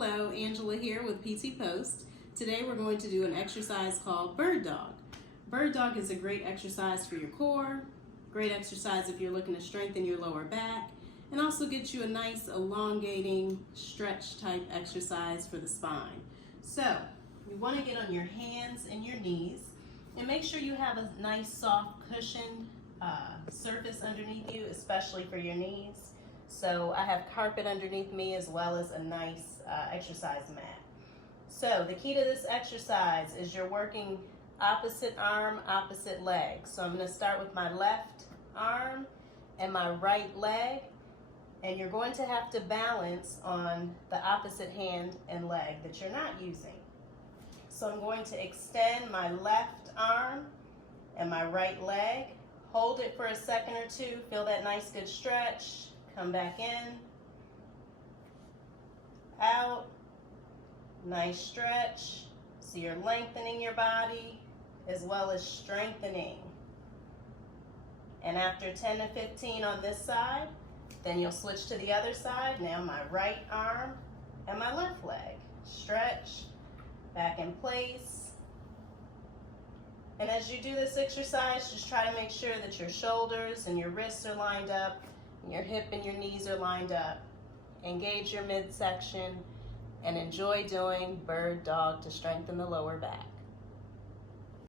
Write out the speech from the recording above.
Hello, Angela here with PT Post. Today we're going to do an exercise called Bird Dog. Bird Dog is a great exercise for your core, great exercise if you're looking to strengthen your lower back, and also get you a nice elongating stretch type exercise for the spine. So you want to get on your hands and your knees and make sure you have a nice soft cushioned surface underneath you, especially for your knees. So I have carpet underneath me as well as a nice exercise mat. So the key to this exercise is you're working opposite arm, opposite leg. So I'm going to start with my left arm and my right leg, and you're going to have to balance on the opposite hand and leg that you're not using. So I'm going to extend my left arm and my right leg, hold it for a second or two, feel that nice good stretch, come back in, out, nice stretch. So you're lengthening your body as well as strengthening. And after 10 to 15 on this side, then you'll switch to the other side. Now my right arm and my left leg. Stretch, back in place. And as you do this exercise, just try to make sure that your shoulders and your wrists are lined up, and your hip and your knees are lined up. Engage your midsection and enjoy doing Bird Dog to strengthen the lower back.